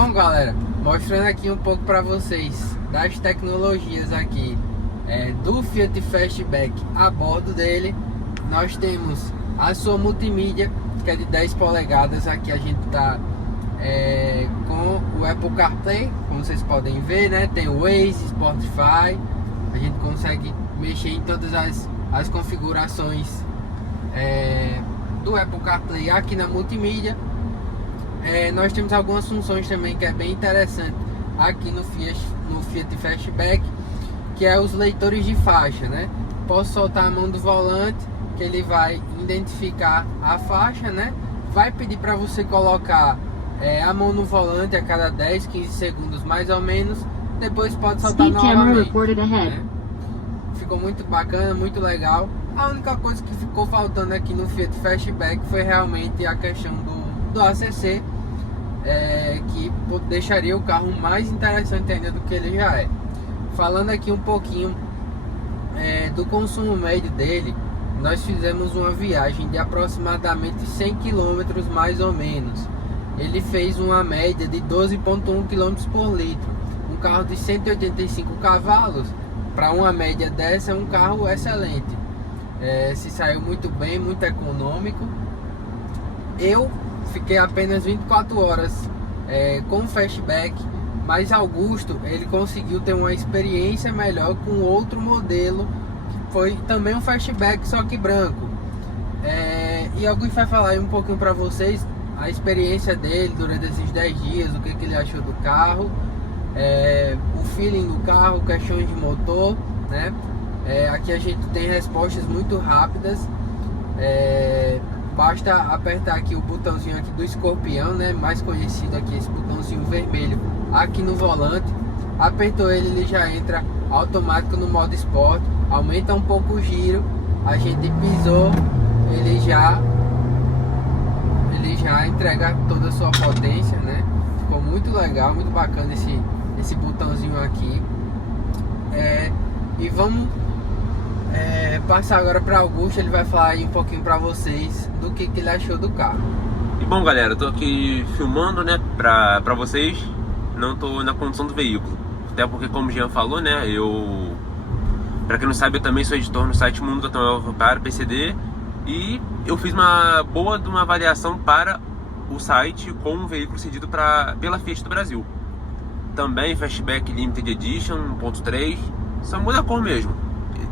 Bom, galera, mostrando aqui um pouco para vocês das tecnologias aqui do Fiat Fastback. A bordo dele nós temos a sua multimídia, que é de 10 polegadas. Aqui a gente tá com o Apple CarPlay, como vocês podem ver, né? Tem o Waze, Spotify. A gente consegue mexer em todas as configurações do Apple CarPlay aqui na multimídia. Nós temos algumas funções também que é bem interessante aqui no Fiat Fastback, que é os leitores de faixa, né? Posso soltar a mão do volante, que ele vai identificar a faixa, né? Vai pedir para você colocar a mão no volante a cada 10, 15 segundos mais ou menos. Depois pode soltar novamente, né? Ficou muito bacana, muito legal. A única coisa que ficou faltando aqui no Fiat Fastback foi realmente a questão do ACC, que deixaria o carro mais interessante ainda do que ele já é. Falando aqui um pouquinho do consumo médio dele, nós fizemos uma viagem de aproximadamente 100 km mais ou menos. Ele fez uma média de 12,1 km por litro. Um carro de 185 cavalos, para uma média dessa, é um carro excelente. Se saiu muito bem, muito econômico. Eu fiquei apenas 24 horas com o Fastback, mas Augusto, ele conseguiu ter uma experiência melhor com outro modelo, que foi também um Fastback, só que branco. E Augusto vai falar aí um pouquinho para vocês a experiência dele durante esses 10 dias, o que ele achou do carro, o feeling do carro, questões de motor, né? Aqui a gente tem respostas muito rápidas. Basta apertar aqui o botãozinho aqui do escorpião, né? Mais conhecido aqui, esse botãozinho vermelho aqui no volante. Apertou ele, ele já entra automático no modo esporte. Aumenta um pouco o giro. A gente pisou, ele já entrega toda a sua potência, né? Ficou muito legal, muito bacana esse botãozinho aqui. E vamos passar agora para Augusto. Ele vai falar aí um pouquinho para vocês do que ele achou do carro. E bom, galera, eu tô aqui filmando, né, pra vocês. Não tô na condução do veículo, até porque, como o Jean falou, né, pra quem não sabe, eu também sou editor no site Mundo do Automóvel para PCD. E eu fiz uma boa de uma avaliação para o site com um veículo cedido pela Fiat do Brasil. Também Fastback Limited Edition 1.3, só muda a cor mesmo.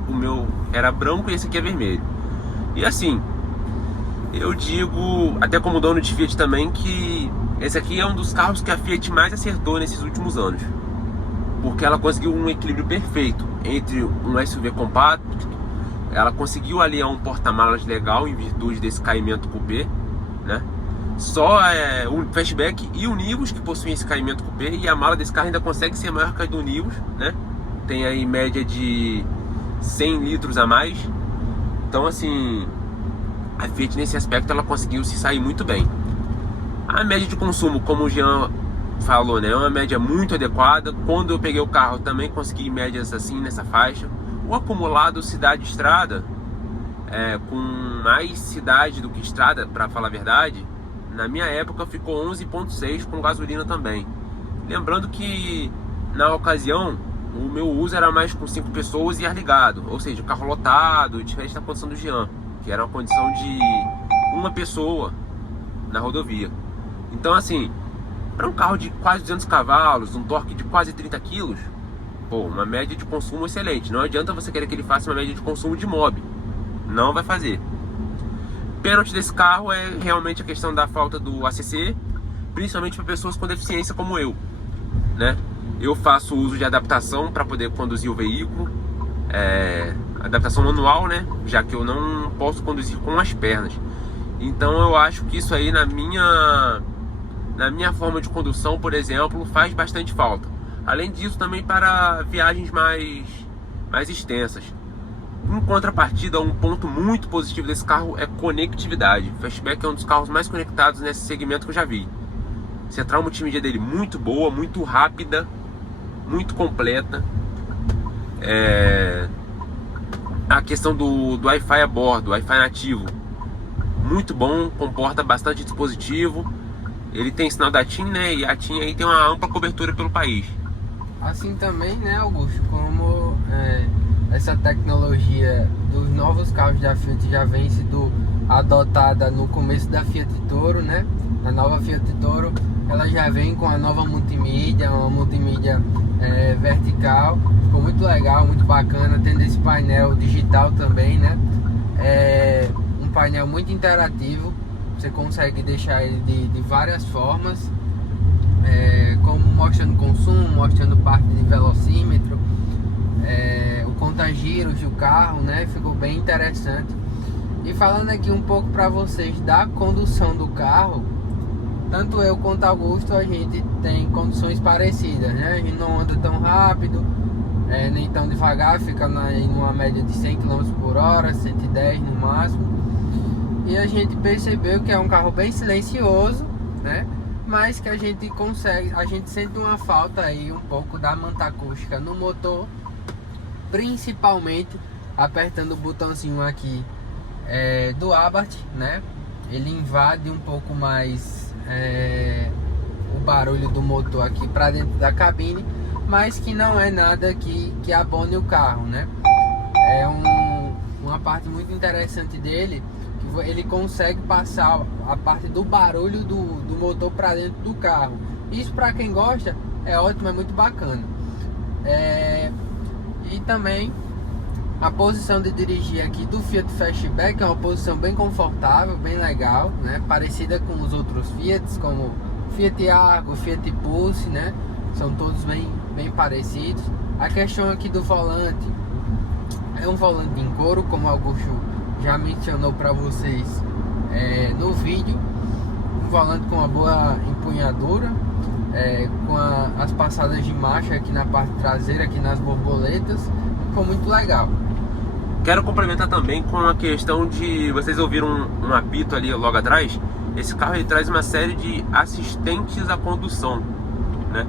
O meu era branco e esse aqui é vermelho. E assim, eu digo, até como dono de Fiat também, que esse aqui é um dos carros que a Fiat mais acertou nesses últimos anos, porque ela conseguiu um equilíbrio perfeito entre um SUV compacto. Ela conseguiu aliar um porta-malas legal em virtude desse caimento coupé, né? Só o Fastback e o Nivus que possuem esse caimento coupé, e a mala desse carro ainda consegue ser maior que a do Nivus, né? Tem aí média de 100 litros a mais. Então, assim, a Fiat nesse aspecto ela conseguiu se sair muito bem. A média de consumo, como o Jean falou, né, é uma média muito adequada. Quando eu peguei o carro também consegui médias assim nessa faixa. O acumulado cidade-estrada, com mais cidade do que estrada, para falar a verdade, na minha época ficou 11,6 com gasolina também. Lembrando que na ocasião o meu uso era mais com 5 pessoas e ar ligado, ou seja, o carro lotado, diferente da condição do Jean, que era uma condição de uma pessoa na rodovia. Então, assim, para um carro de quase 200 cavalos, um torque de quase 30 kg, pô, uma média de consumo excelente. Não adianta você querer que ele faça uma média de consumo de mob, não vai fazer. Pênalti desse carro é realmente a questão da falta do ACC, principalmente para pessoas com deficiência como eu, né? Eu faço uso de adaptação para poder conduzir o veículo, adaptação manual, né? Já que eu não posso conduzir com as pernas. Então eu acho que isso aí na minha forma de condução, por exemplo, faz bastante falta. Além disso, também para viagens mais extensas. Em contrapartida, um ponto muito positivo desse carro é conectividade. O Fastback é um dos carros mais conectados nesse segmento que eu já vi. Central multimídia dele muito boa, muito rápida, muito completa. A questão do Wi-Fi a bordo, Wi-Fi nativo, muito bom, comporta bastante dispositivo. ele tem sinal da TIM, né? E a TIM aí tem uma ampla cobertura pelo país. Assim também, né, Augusto, como essa tecnologia dos novos carros da Fiat já vem sido adotada no começo da Fiat Toro, né? A nova Fiat Toro, ela já vem com a nova multimídia, uma multimídia vertical. Ficou muito legal, muito bacana, tendo esse painel digital também, né? Um painel muito interativo, você consegue deixar ele de várias formas, como mostrando consumo, mostrando parte de velocímetro, o contagiros do carro, né? Ficou bem interessante. E falando aqui um pouco para vocês da condução do carro, tanto eu quanto Augusto, a gente tem condições parecidas, né? A gente não anda tão rápido, nem tão devagar, fica em uma média de 100 km por hora, 110 no máximo. E a gente percebeu que é um carro bem silencioso, né? Mas que a gente sente uma falta aí um pouco da manta acústica no motor, principalmente apertando o botãozinho aqui do Abarth, né? Ele invade um pouco mais o barulho do motor aqui para dentro da cabine, mas que não é nada que abone o carro, né? É uma parte muito interessante dele, que ele consegue passar a parte do barulho do motor para dentro do carro. Isso, para quem gosta, é ótimo, é muito bacana. E também a posição de dirigir aqui do Fiat Fastback é uma posição bem confortável, bem legal, né? Parecida com os outros Fiats, como Fiat Argo, Fiat Pulse, né? São todos bem parecidos. A questão aqui do volante é um volante em couro, como o Augusto já mencionou para vocês no vídeo. Um volante com uma boa empunhadura, com as passadas de marcha aqui na parte traseira, aqui nas borboletas. Ficou muito legal. Quero complementar também com a questão de... Vocês ouviram um apito ali logo atrás? Esse carro ele traz uma série de assistentes à condução, né?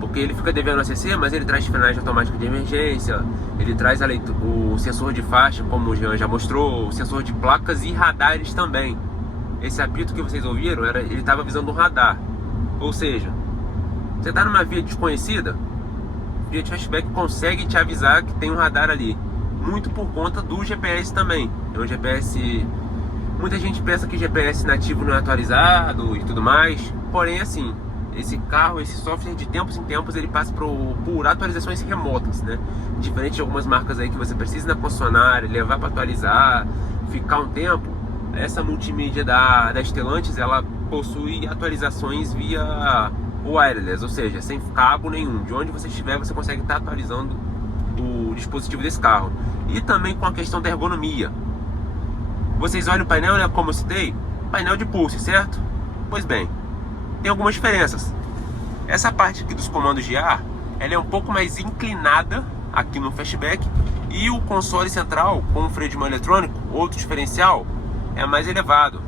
Porque ele fica devendo ACC, mas ele traz frenagem automática de emergência, ele traz o sensor de faixa, como o Jean já mostrou, o sensor de placas e radares também. Esse apito que vocês ouviram, ele estava avisando um radar. Ou seja, você está numa via desconhecida, o Fiat Fastback consegue te avisar que tem um radar ali. Muito por conta do GPS também. É um GPS... Muita gente pensa que GPS nativo não é atualizado e tudo mais. Porém, assim, esse carro, esse software, de tempos em tempos, ele passa por atualizações remotas, né? Diferente de algumas marcas aí que você precisa ir na concessionária, levar para atualizar, ficar um tempo. Essa multimídia da Stellantis, ela possui atualizações via wireless, ou seja, sem cabo nenhum. De onde você estiver, você consegue estar atualizando o dispositivo desse carro. E também com a questão da ergonomia. Vocês olham o painel, né, como eu citei, painel de pulse, certo? Pois bem, tem algumas diferenças. Essa parte aqui dos comandos de ar, ela é um pouco mais inclinada aqui no Fastback, e o console central com o freio de mão eletrônico, outro diferencial, é mais elevado,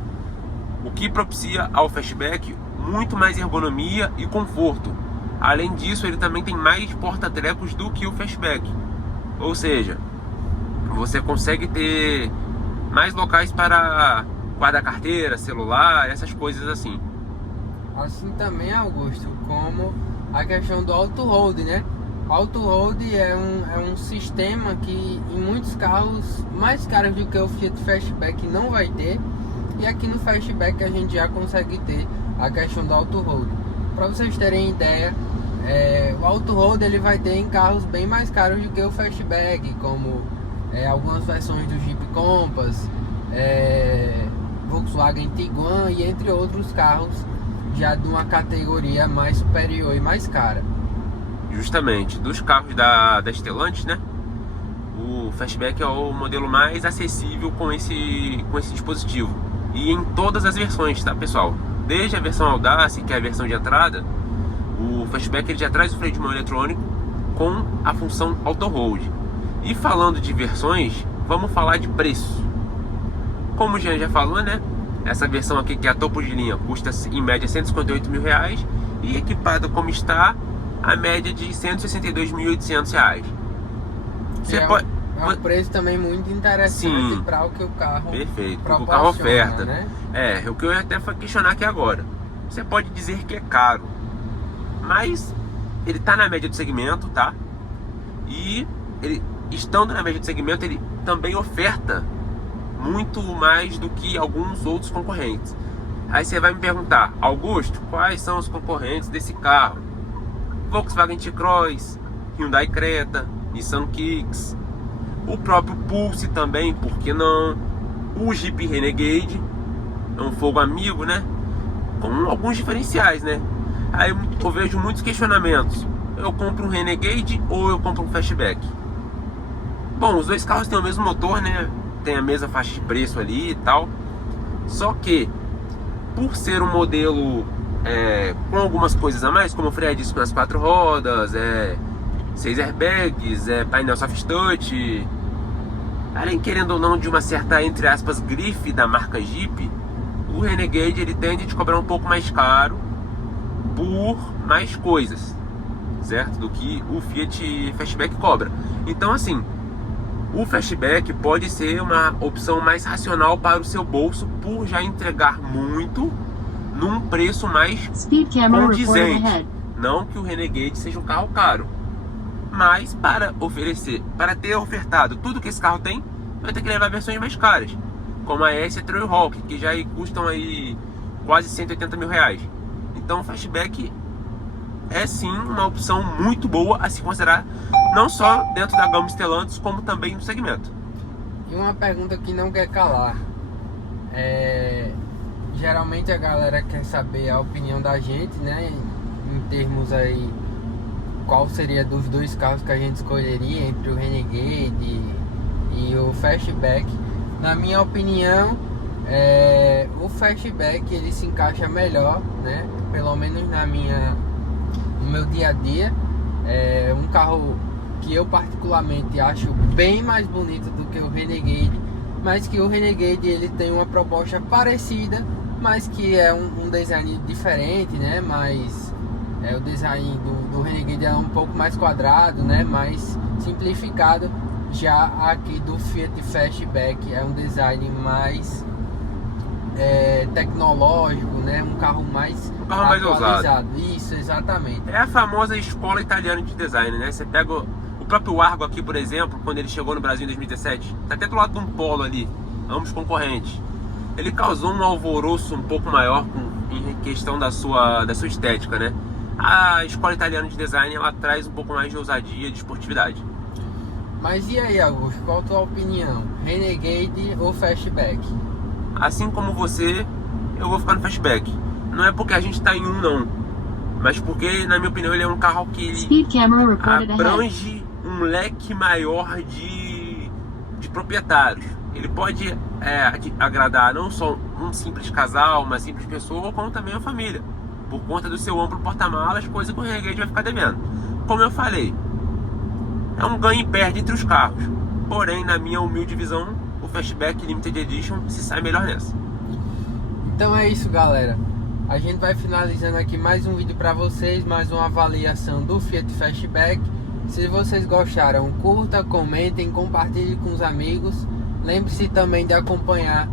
o que propicia ao Fastback muito mais ergonomia e conforto. Além disso, ele também tem mais porta-trecos do que o Fastback, ou seja, você consegue ter mais locais para guarda-carteira, celular, essas coisas assim. Assim também, Augusto, como a questão do auto-hold, né? Auto-hold é um sistema que em muitos carros mais caros do que o Fiat Fastback não vai ter. E aqui no Fastback a gente já consegue ter a questão do auto-hold. Para vocês terem ideia, o auto-hold ele vai ter em carros bem mais caros do que o Fastback, como algumas versões do Jeep Compass, Volkswagen Tiguan e entre outros carros já de uma categoria mais superior e mais cara. Justamente, dos carros da Stellantis, né? O Fastback é o modelo mais acessível com esse dispositivo. E em todas as versões, tá, pessoal? Desde a versão Audace, que é a versão de entrada, o Fastback ele já traz o freio de mão eletrônico com a função Auto Hold. E falando de versões, vamos falar de preço. Como o Jean já falou, né? Essa versão aqui, que é a topo de linha, custa em média R$158 mil, e equipada como está, a média de R$162.800. É um preço também muito interessante para o que o carro perfeito, proporciona, o carro oferta, né? O que eu ia até questionar aqui agora. você pode dizer que é caro, mas ele está na média do segmento, tá? E ele, estando na média do segmento, ele também oferta muito mais do que alguns outros concorrentes. Aí você vai me perguntar: Augusto, quais são os concorrentes desse carro? Volkswagen T-Cross, Hyundai Creta, Nissan Kicks, o próprio Pulse também, por que não? O Jeep Renegade, é um fogo amigo, né? Com alguns diferenciais, né? Aí eu vejo muitos questionamentos: eu compro um Renegade ou eu compro um Fastback? Bom, os dois carros têm o mesmo motor, né? Tem a mesma faixa de preço ali e tal. Só que, por ser um modelo com algumas coisas a mais, como o freio a disco nas 4 rodas, 6 airbags, painel soft touch, além, querendo ou não, de uma certa, entre aspas, grife da marca Jeep, o Renegade ele tende a te cobrar um pouco mais caro por mais coisas, certo? Do que o Fiat Fastback cobra. Então, assim, o Fastback pode ser uma opção mais racional para o seu bolso, por já entregar muito num preço mais condizente. Não que o Renegade seja um carro caro, mas para ter ofertado tudo que esse carro tem, vai ter que levar versões mais caras, como a S Trailhawk, que já custam aí quase 180 mil reais. Então o Fastback é sim uma opção muito boa a se considerar, não só dentro da gama Stellantis, como também no segmento. E uma pergunta que não quer calar: geralmente a galera quer saber a opinião da gente, né, em termos aí, qual seria dos dois carros que a gente escolheria entre o Renegade e o Fastback. Na minha opinião, o Fastback ele se encaixa melhor, né, pelo menos no meu dia a dia. É um carro que eu particularmente acho bem mais bonito do que o Renegade, mas que o Renegade ele tem uma proposta parecida, mas que é um design diferente, né? Mas o design do Renegade é um pouco mais quadrado, né? Mais simplificado. Já aqui do Fiat Fastback é um design mais tecnológico, né? Um carro mais mais ousado. Isso, exatamente. É a famosa escola italiana de design, né? Você pega o próprio Argo aqui, por exemplo, quando ele chegou no Brasil em 2017, tá até do lado de um Polo ali, ambos concorrentes. Ele causou um alvoroço um pouco maior em questão da sua estética, né? A escola italiana de design, ela traz um pouco mais de ousadia, de esportividade. Mas e aí, Augusto, qual a tua opinião? Renegade ou Fastback? Assim como você, eu vou ficar no Fastback. Não é porque a gente tá em um, não, mas porque, na minha opinião, ele é um carro que abrange um leque maior de proprietários. Ele pode agradar não só um simples casal, uma simples pessoa, como também a família, por conta do seu amplo porta-malas, coisa que o Renegade vai ficar devendo. Como eu falei, é um ganho e perde entre os carros. Porém, na minha humilde visão, o Fastback Limited Edition se sai melhor nessa. Então é isso, galera. A gente vai finalizando aqui mais um vídeo para vocês, mais uma avaliação do Fiat Fastback. Se vocês gostaram, curta, comentem, compartilhem com os amigos. Lembre-se também de acompanhar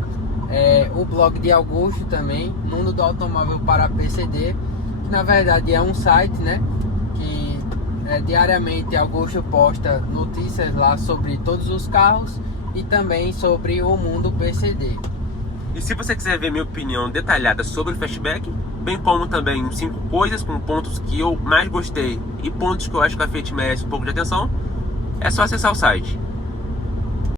o blog de Augusto também, Mundo do Automóvel para PCD, que na verdade é um site, né, que diariamente Augusto posta notícias lá sobre todos os carros e também sobre o mundo PCD. E se você quiser ver minha opinião detalhada sobre o Fastback, bem como também 5 coisas com pontos que eu mais gostei e pontos que eu acho que a Fiat merece um pouco de atenção, é só acessar o site